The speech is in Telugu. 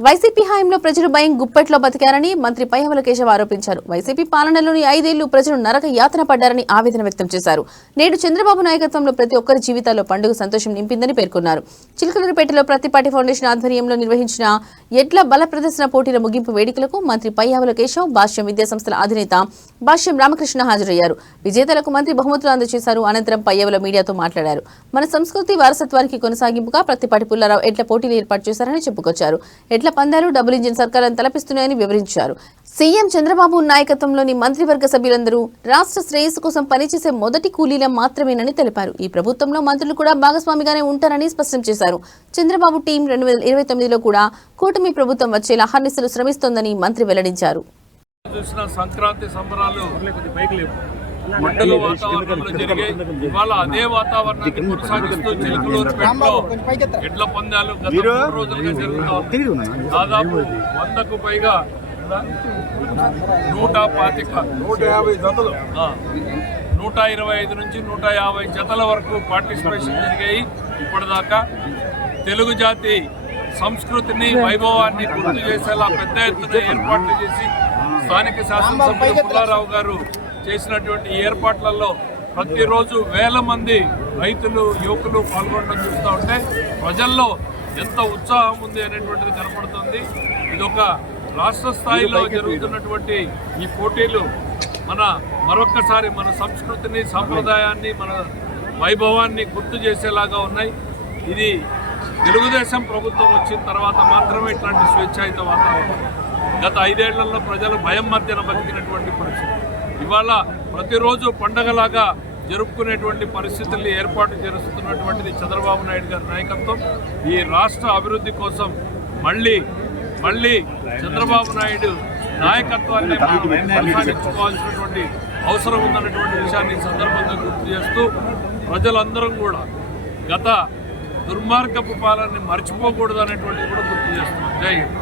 వైసీపీ హయాంలో ప్రజలు భయం గుప్పెట్లో బతికారని మంత్రి పయ్యావుల కేశవ్ ఆరోపించారు. వైసీపీ పాలనలోని 5 ఏళ్లు ప్రజలు నరక యాతన పడ్డారని ఆవేదన వ్యక్తం చేశారు. నేడు చంద్రబాబు నాయకత్వంలో ప్రతి ఒక్కరి జీవితాల్లో పండుగ సంతోషం నింపిందని పేర్కొన్నారు. చిలకలూరిపేటలో ప్రతిపాటి ఫౌండేషన్ ఆధ్వర్యంలో నిర్వహించిన ఎడ్ల బల ప్రదర్శన పోటీల ముగింపు వేడుకలకు మంత్రి పయ్యావుల కేశవ్, భాష్యం విద్యాసంస్థల అధినేత భాష్యం రామకృష్ణ హాజరయ్యారు. విజేతలకు మంత్రి బహుమతులు అందజేశారు. అనంతరం పయ్యావుల మీడియాతో మాట్లాడారు. మన సంస్కృతి వారసత్వానికి కొనసాగింపుగా ప్రతిపాటి పుల్లారావు ఎడ్ల పోటీలు ఏర్పాటు చేశారని చెప్పుకొచ్చారు. ఎడ్ల పందాలు డబుల్ ఇంజిన్ సర్కారును తలపిస్తున్నాయని వివరించారు. సీఎం చంద్రబాబు నాయకత్వంలోని మంత్రివర్గ సభ్యులందరూ రాష్ట్ర శ్రేయస్సు కోసం పనిచేసే మొదటి కూలీల మాత్రమేనని తెలిపారు. ఈ ప్రభుత్వంలో మంత్రులు కూడా భాగస్వామిగానే ఉంటారని స్పష్టం చేశారు. చంద్రబాబు టీం 2029లో కూడా కూటమి ప్రభుత్వం వచ్చేలా అహర్నిశలు శ్రమిస్తోందని మంత్రి వెల్లడించారు. సంక్రాంతి సంబరాలు మండల వాతావరణంలో జరిగే ఇవాళ అదే వాతావరణాన్ని కొనసాగిస్తూ చిలకలూరుపేటలో ఎడ్ల పందాలు గత 3 రోజులుగా జరుగుతూ దాదాపు 100కు పైగా 150 జతలు 125 నుంచి 150 జతల వరకు పార్టిసిపేషన్ జరిగాయి. ఇప్పటిదాకా తెలుగు జాతి సంస్కృతిని వైభవాన్ని గుర్తు చేసేలా పెద్ద ఎత్తున ఏర్పాట్లు చేసి స్థానిక శాసనసభ్యులు పుల్లారావు గారు చేసినటువంటి ఏర్పాట్లలో ప్రతిరోజు వేల మంది రైతులు యువకులు పాల్గొనడం చూస్తూ ఉంటే ప్రజల్లో ఎంత ఉత్సాహం ఉంది అనేటువంటిది కనపడుతుంది. ఇదొక రాష్ట్ర స్థాయిలో జరుగుతున్నటువంటి ఈ పోటీలు మరొక్కసారి మన సంస్కృతిని, సాంప్రదాయాన్ని, మన వైభవాన్ని గుర్తు చేసేలాగా ఉన్నాయి. ఇది తెలుగుదేశం ప్రభుత్వం వచ్చిన తర్వాత మాత్రమే ఇట్లాంటి స్వేచ్ఛాయుత వాతావరణం. గత 5 ఏళ్లలో ప్రజలు భయం మధ్యన బతికినటువంటి పరిస్థితి ఇవాళ ప్రతిరోజు పండగలాగా జరుపుకునేటువంటి పరిస్థితుల్ని ఏర్పాటు చేస్తున్నటువంటిది చంద్రబాబు నాయుడు గారి నాయకత్వం. ఈ రాష్ట్ర అభివృద్ధి కోసం మళ్ళీ చంద్రబాబు నాయుడు నాయకత్వాన్ని కొనసాగించుకోవాల్సినటువంటి అవసరం ఉందన్నటువంటి విషయాన్ని సందర్భంగా గుర్తు చేస్తూ ప్రజలందరం కూడా గత దుర్మార్గపు పాలనని మర్చిపోకూడదు అనేటువంటిది కూడా గుర్తు చేస్తున్నాం. జై హింద్.